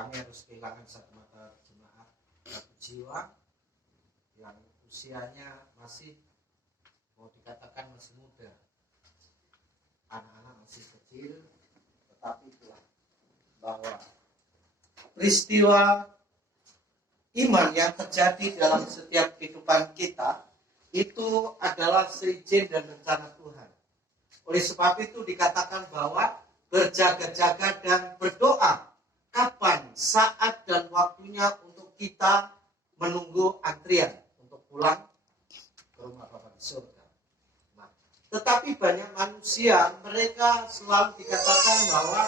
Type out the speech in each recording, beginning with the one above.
kami harus kehilangan satu jiwa yang usianya masih mau dikatakan masih muda, anak-anak masih kecil, tetapi itulah bahwa peristiwa iman yang terjadi dalam setiap kehidupan kita itu adalah seizin dan rencana Tuhan. Oleh sebab itu dikatakan bahwa berjaga-jaga dan berdoa kapan, saat, dan waktunya untuk kita menunggu antrian untuk pulang ke rumah Bapa di surga. Nah, tetapi banyak manusia, mereka selalu dikatakan bahwa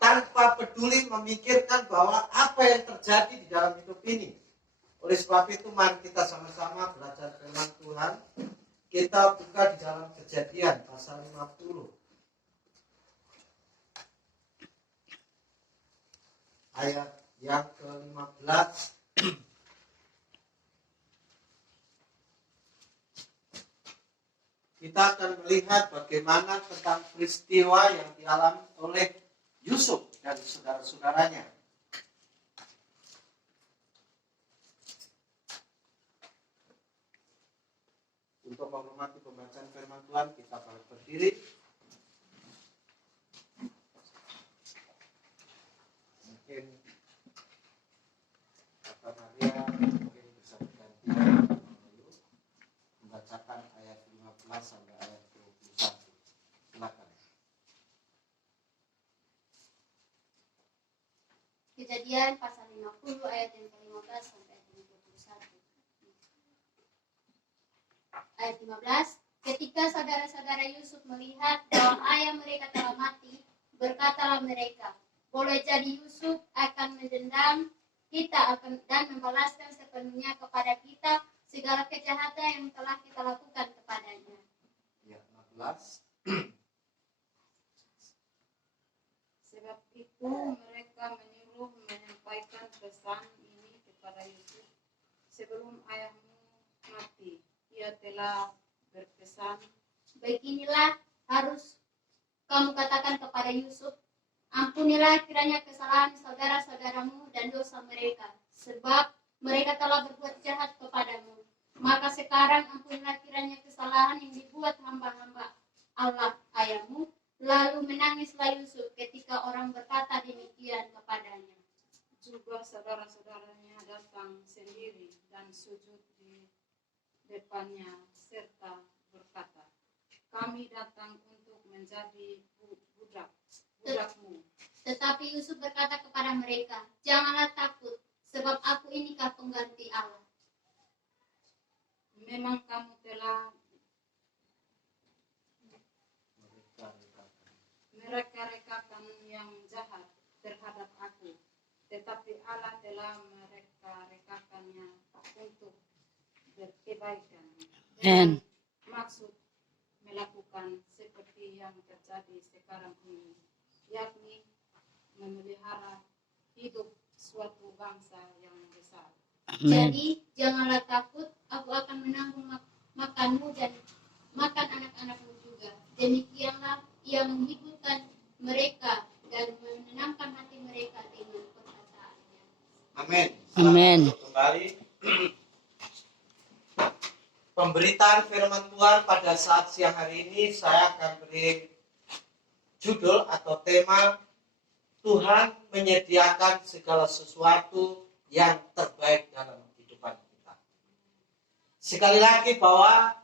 tanpa peduli memikirkan bahwa apa yang terjadi di dalam hidup ini. Oleh sebab itu mari kita sama-sama belajar firman Tuhan. Kita buka di dalam Kejadian pasal 50. Ayat yang ke-15. Kita akan melihat bagaimana tentang peristiwa yang dialami oleh Yusuf dan saudara-saudaranya. Untuk menghormati pembacaan firman Tuhan, kita berdiri. Mungkin Kata Maria mungkin bisa bergantian membacakan ayat 15 sampai ayat 21. Silakan. Kejadian pasal 50 ayat yang ke-15 sampai ayat yang ke-21. Ayat 15, ketika saudara-saudara Yusuf melihat bahwa ayah mereka telah mati, berkatalah mereka, boleh jadi Yusuf akan mendendam kita dan membalaskan sepenuhnya kepada kita segala kejahatan yang telah kita lakukan kepadanya. Ya, 16. Sebab itu mereka menyuruh menyampaikan pesan ini kepada Yusuf. Sebelum ayahmu mati, ia telah berpesan, beginilah harus kamu katakan kepada Yusuf, ampunilah kiranya kesalahan saudara-saudaramu dan dosa mereka, sebab mereka telah berbuat jahat kepadamu. Maka sekarang ampunilah kiranya kesalahan yang dibuat hamba-hamba Allah ayahmu. Lalu menangislah Yusuf ketika orang berkata demikian kepadanya. juga saudara-saudaranya datang sendiri dan sujud di depannya serta berkata, kami datang untuk menjadi budakmu. Tetapi Yusuf berkata kepada mereka, janganlah takut, sebab aku inikah pengganti Allah. Memang kamu telah mereka-rekakan yang jahat terhadap aku, tetapi Allah telah mereka-rekakannya untuk berkebaikan. Dan maksud melakukan seperti yang terjadi sekarang ini, yakni memelihara hidup suatu bangsa yang besar. Jadi janganlah takut, aku akan menanggung makanmu dan makan anak-anakmu juga. Demikianlah ia menghiburkan mereka dan menenangkan hati mereka dengan perkataannya. Amin. Amin. Kembali. Pemberitaan firman Tuhan pada saat siang hari ini saya akan beri judul atau tema Tuhan menyediakan segala sesuatu yang terbaik dalam kehidupan kita. Sekali lagi bahwa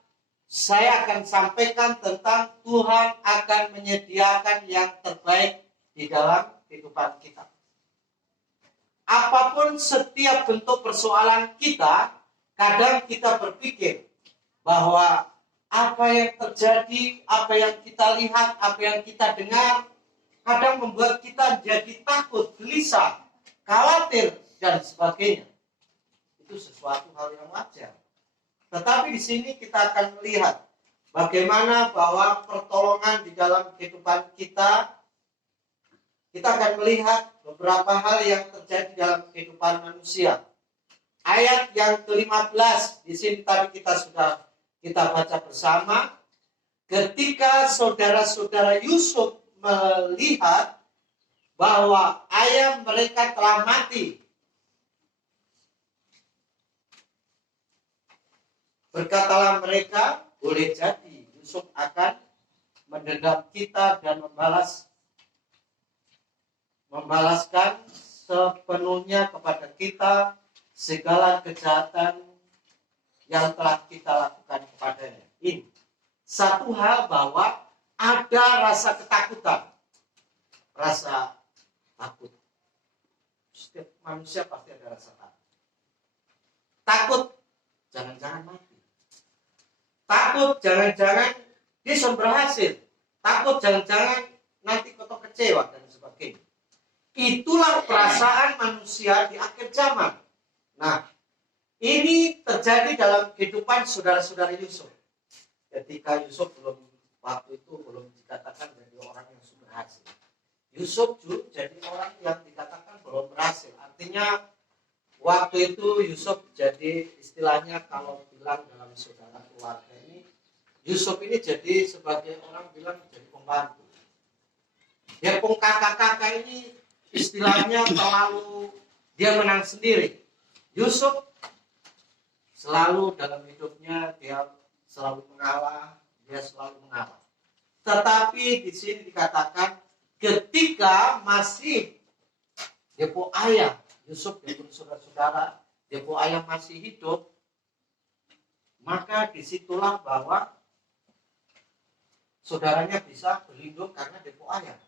saya akan sampaikan tentang Tuhan akan menyediakan yang terbaik di dalam kehidupan kita. Apapun setiap bentuk persoalan kita, kadang kita berpikir bahwa apa yang terjadi, apa yang kita lihat, apa yang kita dengar, kadang membuat kita jadi takut, gelisah, khawatir, dan sebagainya. Itu sesuatu hal yang wajar. Tetapi di sini kita akan melihat bagaimana bahwa pertolongan di dalam kehidupan kita akan melihat beberapa hal yang terjadi dalam kehidupan manusia. Ayat yang ke-15 di sini tadi kita baca bersama. Ketika saudara-saudara Yusuf melihat bahwa ayah mereka telah mati. Berkatalah mereka, boleh jadi Yusuf akan mendendam kita dan membalaskan sepenuhnya kepada kita segala kejahatan yang telah kita lakukan kepadanya. Ini satu hal, bahwa ada rasa ketakutan, rasa takut. Setiap manusia pasti ada rasa takut. Takut jangan-jangan mati. Takut jangan-jangan dia sudah berhasil. Takut jangan-jangan nanti kotor kecewa dan sebagainya. Itulah perasaan manusia di akhir zaman. Nah, ini terjadi dalam kehidupan saudara-saudara Yusuf. Ketika Yusuf waktu itu belum dikatakan jadi orang yang sudah berhasil. Yusuf juga jadi orang yang dikatakan belum berhasil. Artinya waktu itu Yusuf jadi istilahnya kalau bilang dalam saudara keluarga ini, Yusuf ini jadi sebagai orang bilang jadi pembantu. Dia pun kakak-kakak ini istilahnya selalu dia menang sendiri. Yusuf selalu dalam hidupnya dia selalu mengalah, Tetapi di sini dikatakan ketika masih depo ayah Yusuf dan saudara-saudara, depo ayah masih hidup, maka disitulah bahwa saudaranya bisa berlindung karena depo ayah.